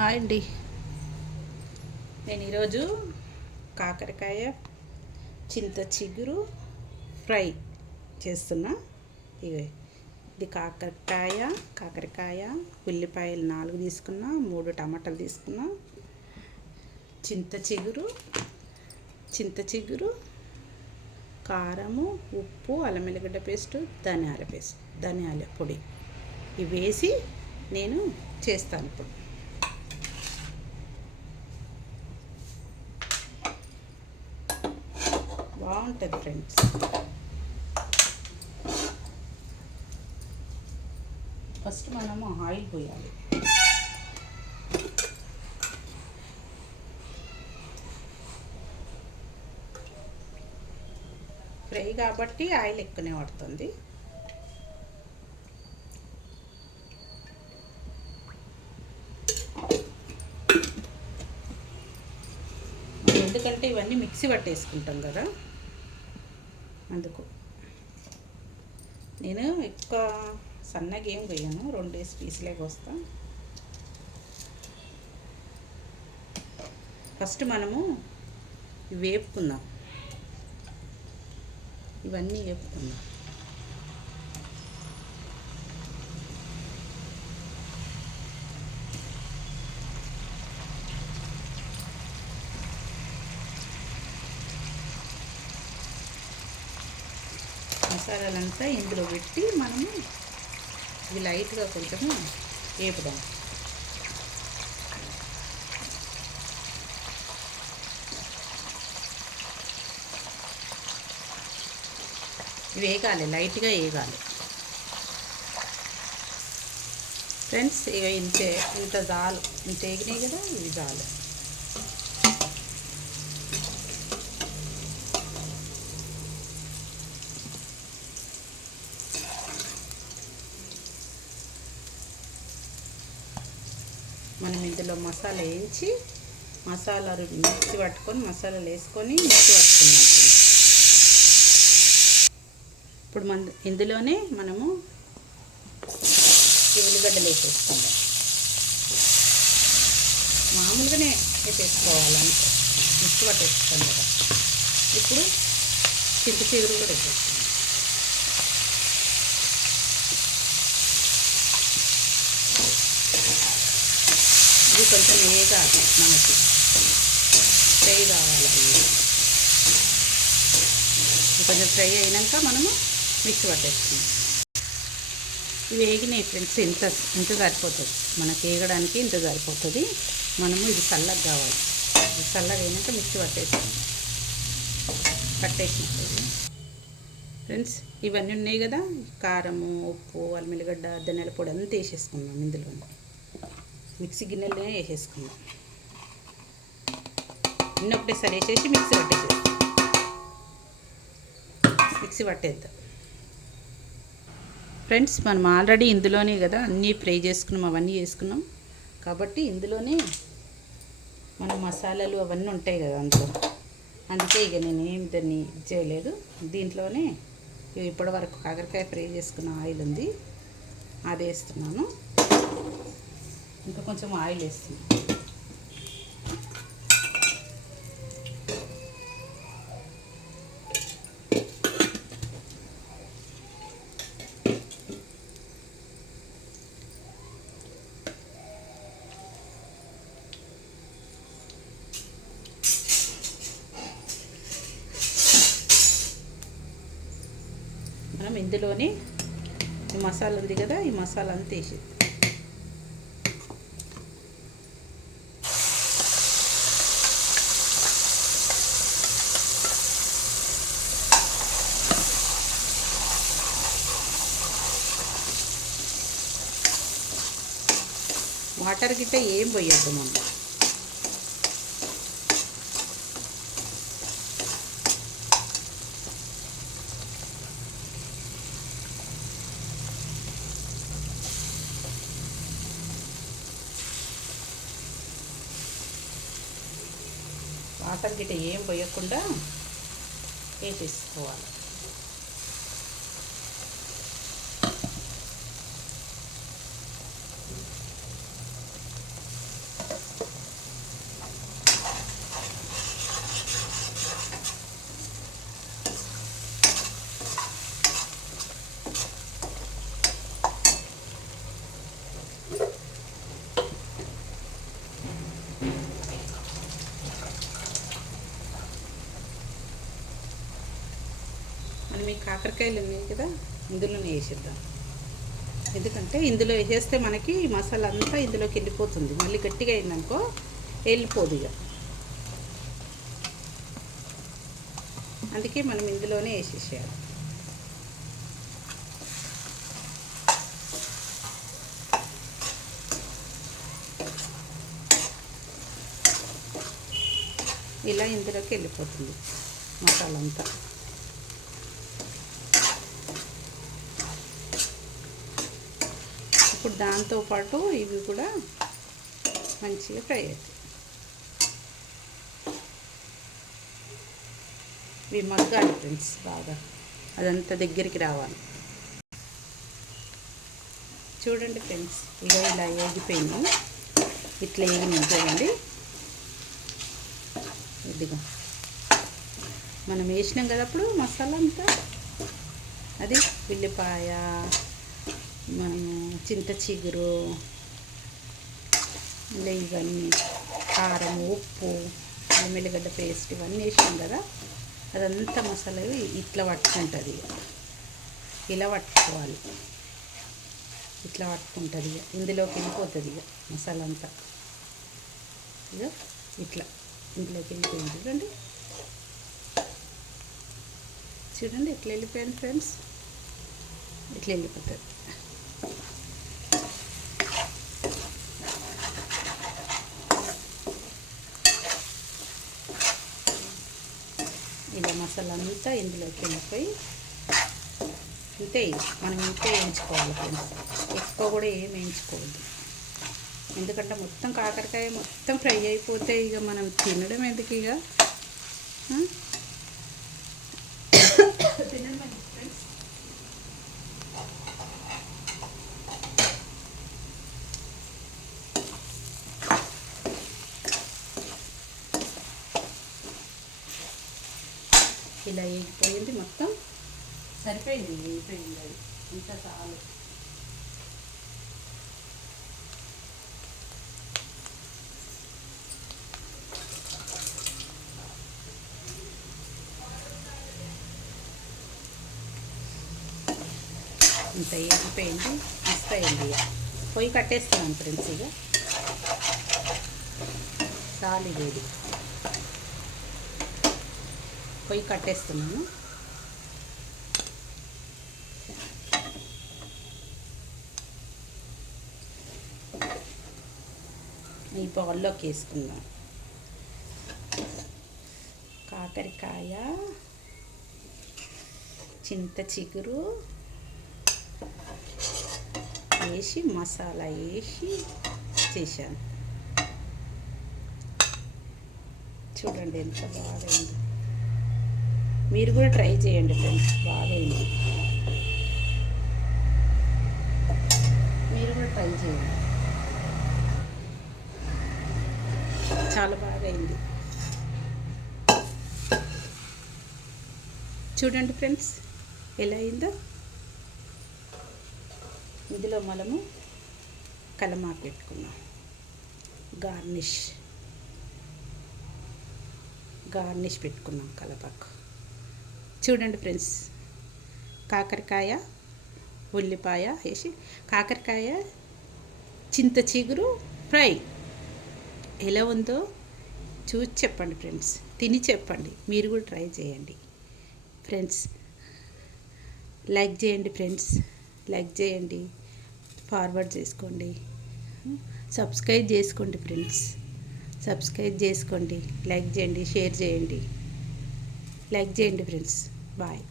Hi అండి. నేను ఈరోజు కాకరకాయ చింత చిగురు ఫ్రై చేస్తున్నా. ఇది కాకరకాయ ఉల్లిపాయలు 4 తీసుకున్నా, 3 టమాటాలు తీసుకున్నా, చింత చిగురు, కారము, ఉప్పు, అల్లం వెల్లిగడ్డ పేస్ట్, ధనియాల పొడి ఇవి వేసి నేను చేస్తాను. ఇప్పుడు బాగుంటుంది ఫ్రెండ్స్. ఫస్ట్ మనము ఆయిల్ పోయాలి. ఫ్రై కాబట్టి ఆయిల్ ఎక్కువనే పడుతుంది. ఎందుకంటే ఇవన్నీ మిక్సీ పట్టేసుకుంటాం కదా, అందుకు నేను ఎక్కువ సన్నగా ఏం వేయను, 2 పీసులే కోస్తా. ఫస్ట్ మనము వేపుకుందాం, ఇవన్నీ వేపుకుందాం. మసాలాలంతా ఇందులో పెట్టి మనము ఇవి లైట్గా కొంచెము వేపుదాం. వేగాలి, లైట్గా వేగాలి ఫ్రెండ్స్. ఇక ఇంత చాలు, ఇంత వేగినాయి కదా, ఇవి చాలు. మనం ఇందులో మసాలా వేయించి మసాలాలు మిక్సీ పట్టుకొని మసాలాలు వేసుకొని మిక్సీ పట్టుకున్నాం. ఇప్పుడు ఇందులోనే మనము ఉల్లిగడ్డలు వేసేసుకుందాం. మామూలుగానే వేసేసుకోవాలని మిక్సీ పట్టేసుకుంటాం కదా. ఇప్పుడు చింత చిగురు కూడా వేసేసుకుందాం. ఇది కొంచెం వేగాలి, మనకి ఫ్రై కావాలి. కొంచెం ఫ్రై అయినాక మనము మిక్సీ పట్టేసుకుందాం. ఇవి వేగినాయి ఫ్రెండ్స్, ఇంత సరిపోతుంది మనకి, వేగడానికి ఇంత సరిపోతుంది. మనము ఇది చల్లగా కావాలి, ఇది చల్లగా అయినాక మిక్సీ పట్టేసినప్పుడు ఫ్రెండ్స్ ఇవన్నీ ఉన్నాయి కదా, కారము, ఉప్పు, అల్లం వెల్లిగడ్డ, ధనియాల పొడి అంతా వేసేసుకుందాం. ఇందులో మిక్సీ గిన్నెలోనే వేసేసుకుందాం. ఒకటేసారి వేసేసి మిక్సీ పట్టేద్దాం ఫ్రెండ్స్. మనం ఆల్రెడీ ఇందులోనే కదా అన్నీ ఫ్రై చేసుకున్నాం, అవన్నీ వేసుకున్నాం కాబట్టి ఇందులోనే మన మసాలాలు అవన్నీ ఉంటాయి కదా అందులో. అందుకే ఇక నేను ఏమి దాన్ని చేయలేదు. దీంట్లోనే ఇప్పటి వరకు కాకరకాయ ఫ్రై చేసుకున్న ఆయిల్ ఉంది, అది వేస్తున్నాను. ఇంకా కొంచెం ఆయిల్ వేస్తున్నాను. మనం ఇందులోనే ఈ మసాలా ఉంది కదా, ఈ మసాలా అంతా వేసి వాటర్ గిట్ట ఏం పోయొద్దు మనం. వాటర్ గిట్ట ఏం పోయకుండా వేసేసుకోవాలి. కాకరకాయలు ఉన్నాయి కదా, ఇందులోనే వేసేద్దాం. ఎందుకంటే ఇందులో వేసేస్తే మనకి మసాలా అంతా ఇందులోకి వెళ్ళిపోతుంది. మళ్ళీ గట్టిగా అయిందనుకో వెళ్ళిపోదు ఇక. అందుకే మనం ఇందులోనే వేసేసేయాలి. ఇలా ఇందులోకి వెళ్ళిపోతుంది మసాలా అంతా. ఇప్పుడు దాంతోపాటు ఇవి కూడా మంచిగా ఫ్రై అవుతాయి. ఇవి మగ్గాలి ఫ్రెండ్స్, బాగా అదంతా దగ్గరికి రావాలి. చూడండి ఫ్రెండ్స్, ఇక ఇలా ఏగిపోయింది. ఇట్లా ఏగినాయి చూడండి. ఇదిగా మనం వేసినాం కదా అప్పుడు మసాలా అంతా, అది ఉల్లిపాయ, మనము చింత చిగురు, ఇవన్నీ కారం, ఉప్పు, ఎల్లిగడ్డ పేస్ట్ ఇవన్నీ వేసినాం కదా, అదంతా మసాలా ఇట్లా పట్టుకుంటుంది. ఇలా పట్టుకోవాలి, ఇట్లా పట్టుకుంటుంది. ఇందులోకి వెళ్ళిపోతుంది ఇక మసాలా అంతా. ఇక ఇట్లా ఇందులోకి వెళ్ళిపోయింది చూడండి. చూడండి ఇట్లా వెళ్ళిపోయింది ఫ్రెండ్స్, ఇట్లా వెళ్ళిపోతుంది. ఇలా మసాలా అంతా ఇందులోకి వెళ్ళిపోయి ఇంతే. మనం ఇంతే వేయించుకోవాలి ఫ్రెండ్స్, ఎక్కువ కూడా ఏం వేయించుకోవద్దు. ఎందుకంటే మొత్తం కాకరకాయ మొత్తం ఫ్రై అయిపోతే ఇక మనం తినడం ఎందుకు ఇక. ఇలా వేగిపోయింది, మొత్తం సరిపోయింది, వేగిపోయింది. అది ఇంకా చాలు. ఇంత వేగిపోయింది, మస్తు అయింది. ఇక పొయ్యి కట్టేస్తున్నాను ఫ్రెండ్స్. ఇక చాలు, ఇది పొయ్యి కట్టేస్తున్నాను. ఈ బౌల్లోకి వేసుకుందాం. కాకరకాయ, చింత చిగురు వేసి మసాలా వేసి చేశాను. చూడండి ఎంత బాగైంది. మీరు కూడా ట్రై చేయండి ఫ్రెండ్స్, బాగైంది. మీరు కూడా ట్రై చేయండి, చాలా బాగైంది. చూడండి ఫ్రెండ్స్ ఎలా అయిందో. ఇందులో మనము కలమాకు పెట్టుకున్నాం, గార్నిష్ పెట్టుకున్నాం కలపాకు. చూడండి ఫ్రెండ్స్, కాకరకాయ, ఉల్లిపాయ వేసి కాకరకాయ, చింత చిగురు ఫ్రై ఎలా ఉందో చూసి చెప్పండి ఫ్రెండ్స్, తిని చెప్పండి. మీరు కూడా ట్రై చేయండి ఫ్రెండ్స్. లైక్ చేయండి ఫ్రెండ్స్, లైక్ చేయండి, ఫార్వర్డ్ చేసుకోండి, సబ్స్క్రైబ్ చేసుకోండి ఫ్రెండ్స్, సబ్స్క్రైబ్ చేసుకోండి, లైక్ చేయండి, షేర్ చేయండి, లైక్ చేయండి ఫ్రెండ్స్. బాయ్.